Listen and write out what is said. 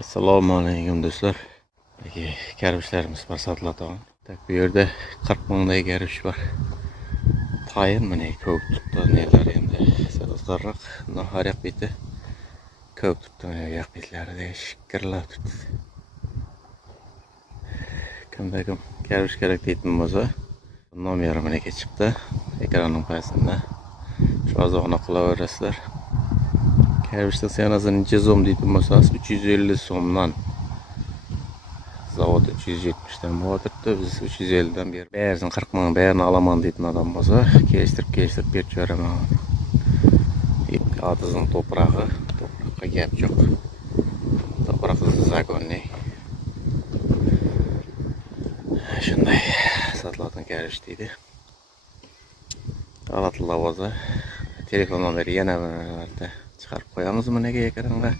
Assalomu alaykum do'stlar. Karvishlarimiz bor sotiladigan. Bu yerda 40 mingdek karvish bor. Tayin mana ko'p tutdi nelar endi. Sazlarroq nahariq beti. Ko'p tutdi yoq betlari shikirlab tutdi. Kimda karvish kerak deydim bo'lsa, nomer mana chiqdi. Ekranning pastida. Shu ozoqni qilaverasizlar. Karvishning senasini necha so'm deydim bo'lsa, 350 so'mdan. Zavod 370'den bo'tirdi, biz 350'den bir. Bärzin 40 ming bärini alaman deydim adam bo'lsa, kestirib berib beraman. Adızın toprağı, toprakka gap yo'q. Toprakı zagonniy. Shunday sotiladigan karvish deydi. Alatlı lavoza. Telefon nomeri yana chiqarib qo'yamiz bunaga ekranga.